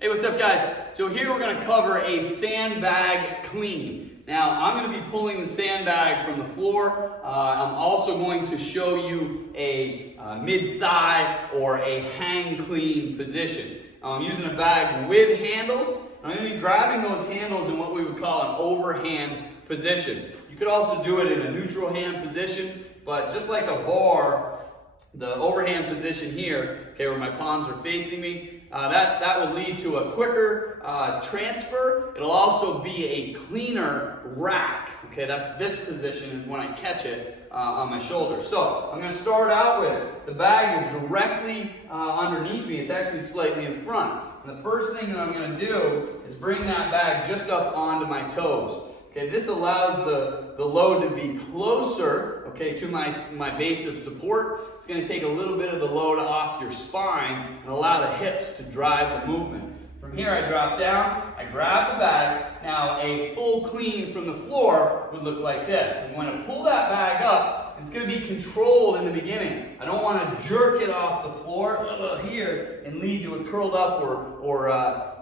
Hey, what's up guys? So here we're going to cover a sandbag clean. Now I'm going to be pulling the sandbag from the floor. I'm also going to show you a mid-thigh or a hang clean position. I'm using a bag with handles. I'm going to be grabbing those handles in what we would call an overhand position. You could also do it in a neutral hand position, but just like a bar, the overhand position here, okay, where my palms are facing me, that would lead to a quicker transfer. It'll also be a cleaner rack. Okay, that's this position is when I catch it on my shoulder. So I'm going to start out with the bag is directly underneath me. It's actually slightly in front. And the first thing that I'm going to do is bring that bag just up onto my toes. Okay, this allows the load to be closer, okay, to my base of support. It's going to take a little bit of the load off your spine and allow the hips to drive the movement. From here I drop down, I grab the bag. Now a full clean from the floor would look like this. And when I pull that bag up, it's going to be controlled in the beginning. I don't want to jerk it off the floor here and lead to a curled up or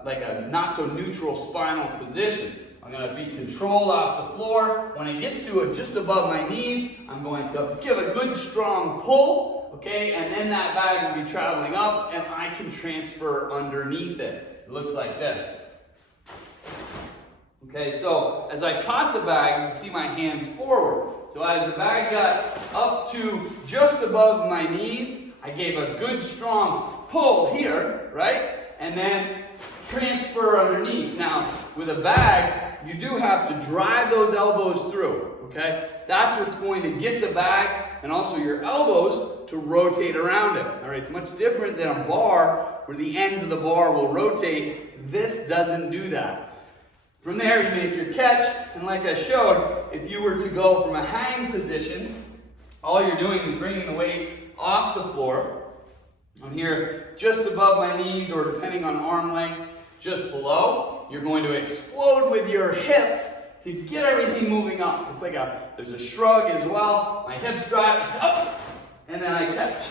like a not so neutral spinal position. I'm going to be controlled off the floor. When it gets to just above my knees, I'm going to give a good strong pull, okay, and then that bag will be traveling up and I can transfer underneath it. It looks like this. Okay, so as I caught the bag, you can see my hands forward. So as the bag got up to just above my knees, I gave a good strong pull here, right? And then transfer underneath. Now, with a bag, you do have to drive those elbows through, okay? That's what's going to get the bag and also your elbows to rotate around it. All right, it's much different than a bar where the ends of the bar will rotate. This doesn't do that. From there, you make your catch, and like I showed, if you were to go from a hang position, all you're doing is bringing the weight off the floor. I'm here just above my knees, or depending on arm length, just below. You're going to explode with your hips to get everything moving up. It's like there's a shrug as well. My hips drive up, and then I catch.